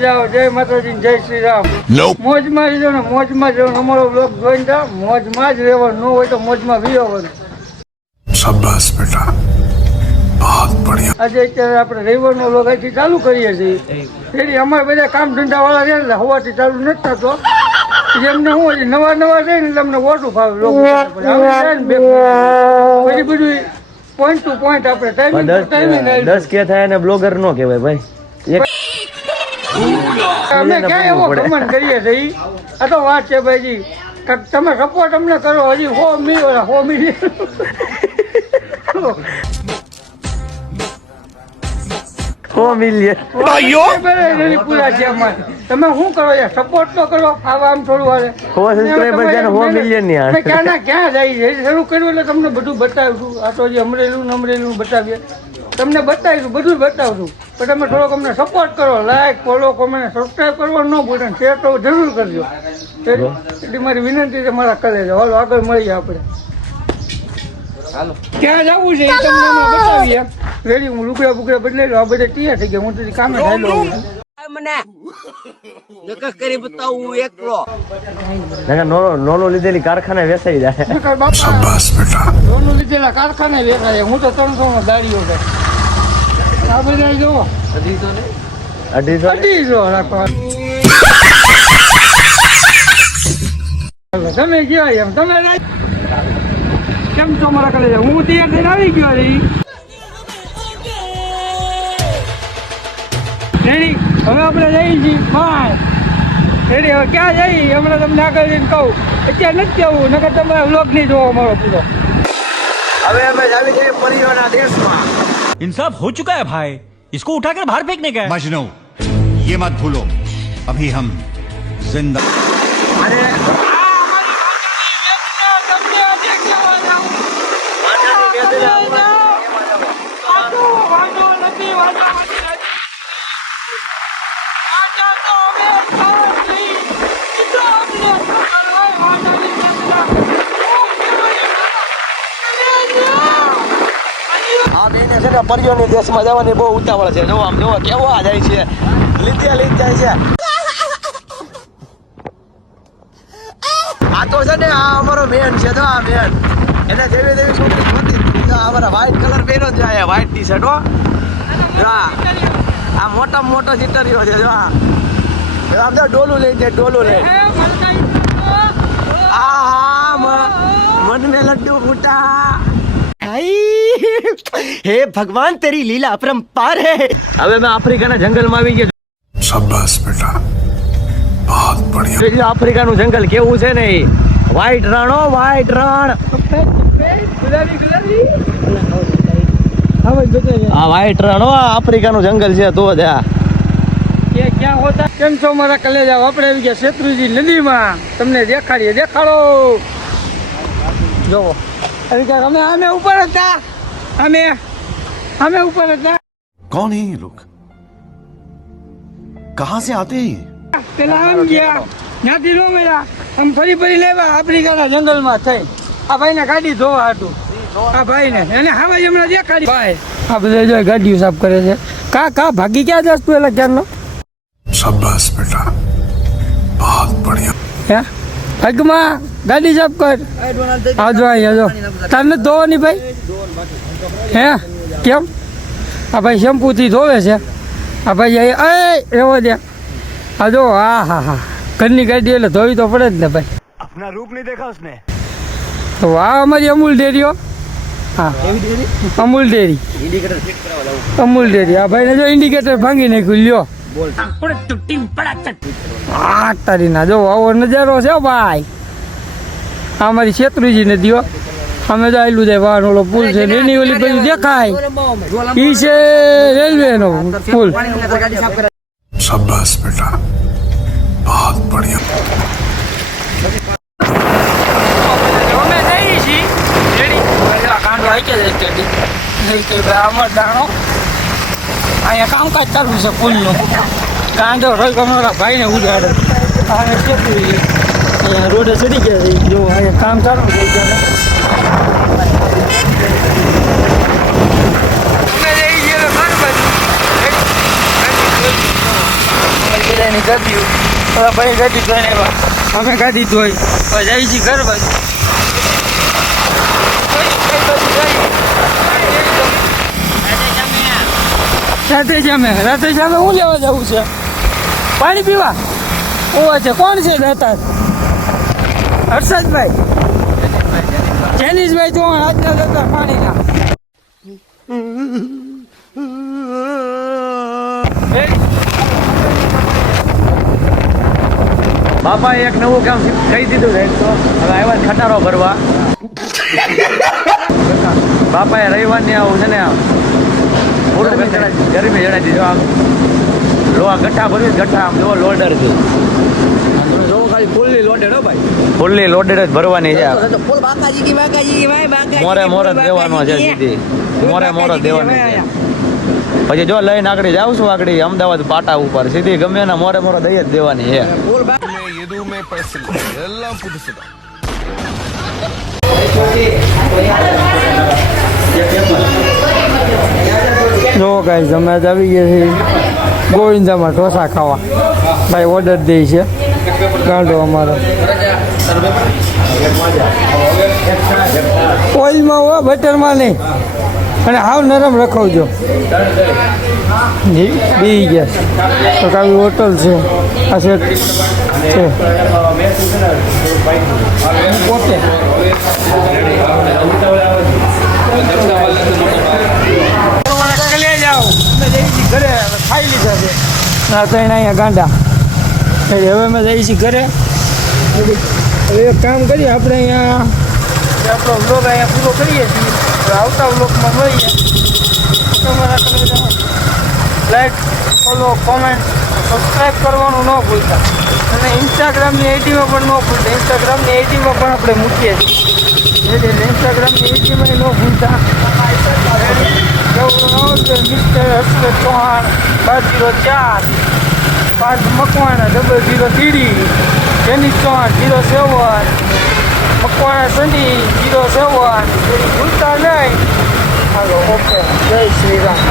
જાઓ જય માતાજી જય શ્રી રામ. મોજમાં રહેજો ને મોજમાં જ અમારો બ્લોગ જોઈને જાઓ. મોજમાં જ રહેવાનું, ન હોય તો મોજમાં વિયોવાનું. શાબાશ બેટા, બહુત બઢિયા. આજે અત્યારે આપણે રવિવારનો બ્લોગ અહીંથી ચાલુ કરીએ છીએ. એટલે અમારે બધા કામ ધંધા વાળા છે એટલે હવાથી ચાલુ નથી થતો. એમને હું નવા નવા છે ને તમને ઓછું ફાવે પછી બધું પોઈન્ટ ટુ પોઈન્ટ આપણે ટાઈમિંગ 10 કે થાય ને બ્લોગર નો કહેવાય ભાઈ. અમે ક્યાં એવો કમેન્ટ કરીએ છીએ? આ તો વાત છે ભાઈજી, તમે સપોર્ટ અમને કરો. હજી 100 મિલિયન પૂરા છે અમારે. તમે શું કરો યાર? સપોર્ટ તો કરો. આવા આમ થોડું હાલે. ક્યાં જાય છે શરૂ કર્યું એટલે તમને બધું બતાવીશું. આ તો જે અમરેલું બતાવીએ તમને બતાવીશું, બધું બતાવશું. પણ તમે થોડોક અમને સપોર્ટ કરો. લાઈક, ફોલો, કોમેન્ટ, સબસ્ક્રાઈબ કરવાનું ન ભૂલો. શેર તો જરૂર કરજો. એટલી મારી વિનંતી છે મારા કરે છે. હાલો આગળ મળીએ આપણે. ક્યાં જવું છે એ તમને બતાવીએ. રેડી હું લુગડા બુગડા બદલાઈ લો. આ બધા તૈયાર થઈ ગયા. હું તો કામે નોનો લીધેલી કારખાને વેચાઈ જાય. શાબાશ બેટા, નોનો લીધેલા કારખાને વેચાય. હું તો 300 ગાડીઓ છે. આ બધા જોવો 250 રાખવા. તમે ગયા એમ તમે કેમ છો મારા કરે? હું તૈયાર થઈને આવી ગયો રહી. રેડી હવે આપણે જઈએ છીએ બાય. રેડી હવે ક્યાં જઈએ હમણાં તમને આગળ જઈને કહું. અત્યારે નથી જવું, નકર તમારે વ્લોગ નહીં જોવો અમારો પૂરો. હવે અમે આવી જઈએ પરીઓના દેશમાં. इंसाफ हो चुका है भाई, इसको उठाकर बाहर फेंकने का है. मजनू, ये मत भूलो, अभी हम जिंदा. અને આ બેને છે ને પરીઓની દેશમાં જવાની બહુ ઉતાવળ છે. જો આમ જોવો કેવા જાય છે, લીધે જાય છે. આ તો છે ને આ અમારો મેન છે. તો આ મેન એને જેવી તેવી છોકરી જોતી અમારા વ્હાઈટ કલર પહેર્યો છે. આ વ્હાઈટ ટી શર્ટ હો. આ મોટા મોટો ચિતરીઓ છે. જો આમ તો ડોલું લઈ જાય, ડોલું લઈ. આ મન में लड्डू फूटा. हे भगवान तेरी लीला अपरंपार है. હવે મેં આફ્રિકાના જંગલમાં આવી ગયા. શાબાશ બેટા, બહુત બઢિયા. આફ્રિકાનું જંગલ કેવું છે ને, વ્હાઈટ રણ હો, વ્હાઈટ રણ. આ વ્હાઈટ રણ હો, આફ્રિકાનું જંગલ છે. તો ક્યાં હોતા? કેમ છો મારા કલેજા? આપણે આવી ગયા શેત્રુજી નદીમાં. તમને દેખાડીએ, દેખાડો. જોવો અમે અમે ઉપર હતા. અમે ઉપર હતા. कौन है ये लोग? कहाँ से आते हैं? પેલા આમ ગયા, ત્યાંથી નો મળ્યા. આમ ફરી લેવા આફ્રિકાના જંગલમાં થઈ. આ ભાઈને ગાડી ધોવા હતું. આ ભાઈને એને હવા હમણાં દેખાડી. ભાઈ આ બધા જો ગાડીઓ સાફ કરે છે. કા ભાગી ક્યાં જસ તું? એટલે ક્યારનો શાબાશ બેટા, બહુત બઢિયા. હે ભાગમાં ગાડી સાફ કર. આવજો અહીંયા જો. તારને ધોવાની ભાઈ? હે કેમ? આ ભાઈ શેમ્પૂથી ધોવે છે. આ ભાઈ એવો દે. આ જો હા ઘરની ગાડી એટલે ધોવી તો પડે જ ને ભાઈ. अपना रूप नहीं देखा उसने. તો આ અમારી અમૂલ ડેરીઓ. હા અમૂલ ડેરી. અમૂલ ડેરી. આ ભાઈને જો ઇન્ડિકેટર ભાંગી નાખ્યું. લ્યો આ તારી ના જો આવો નજારો છે ભાઈ. આ અમારી શેત્રુજી નદીઓ. અમે તો આવેલું જાય વાહન ઓલો પુલ છે એની ઓલી બધું દેખાય. ઈ છે રેલવે નો પુલ. શાબાશ બેટા, બહુત બઢિયા. અહીંયા કામકાજ ચાલુ છે પુલનું. કાંદો રોજ અમારા ભાઈને ઉજાડે. અહીંયા રોડે ચડી ગયા. જો અહીંયા કામ ચાલુ થઈ ગયા. બધાની ગાડી ભાઈ ગાડી ધોઈને આવ્યા અમે ગાડી ધોઈ જઈ છીએ ઘર બાજુ રાત્રે જામે શું લેવા જવું છે પાણી પીવા ઓ છે કોણ છે દાતા હર્ષદભાઈ જેનીશભાઈ ચૌહાણ આજના દાતા પાણીના બાપા એક નવું કામ કહી દીધું છે તો હવે આવ્યા ખટારો ભરવા બાપાએ રવિવારની આવું છે ને આમ પૂરું ગરમી જણાવી દીધો આમ લોહા ગઠ્ઠા ભર્યું ગઠ્ઠા આમ જોવો લોડર છે ફૂલ્લી લોડેડ જ ભરવાની છે મોરે જ દેવાનો છે સીધી મોરે દેવાની છે પછી જો લઈને આગળ જાઉં છું આગળ અમદાવાદ પાટા ઉપર સીધી ગમે એના મોરે દઈ જ દેવાની છે જો ગાઈસ અમે આજ આવી ગયા છીએ ગોવિંદામાં ઢોસા ખાવા ભાઈ ઓર્ડર દે છે ગાંડો અમારો ઓઇલમાં હોય બટરમાં નહીં અને હાવ નરમ રખાવજો બી ગયા તો કાવી હોટલ છે આ સેટ છે પોતે ઘરે ખાઈ લીધા છે ત્રણ અહીંયા ગાંડા એટલે હવે અમે જઈએ છીએ ઘરે હવે એક કામ કરીએ આપણે અહીંયા આપણો વ્લોગ અહીંયા પૂરો કરીએ છીએ તો આવતા વ્લોગમાં મળીએ તમારા લાઈક ફોલો કોમેન્ટ સબસ્ક્રાઈબ કરવાનું ન ભૂલતા અને ઇન્સ્ટાગ્રામની આઈડીમાં પણ ન ભૂલતા ઇન્સ્ટાગ્રામની આઈડીમાં પણ આપણે મૂકીએ છીએ એટલે ઇન્સ્ટાગ્રામની આઈડીમાં ન ભૂલતા મિસ્ટર હર્ષદ ચૌહાણ 504 5 મકવાણા 003 જેનિશ ચૌહાણ 07 મકવાણા સની 07 ભૂલતા નહીં હાલો ઓકે જય શ્રી રામ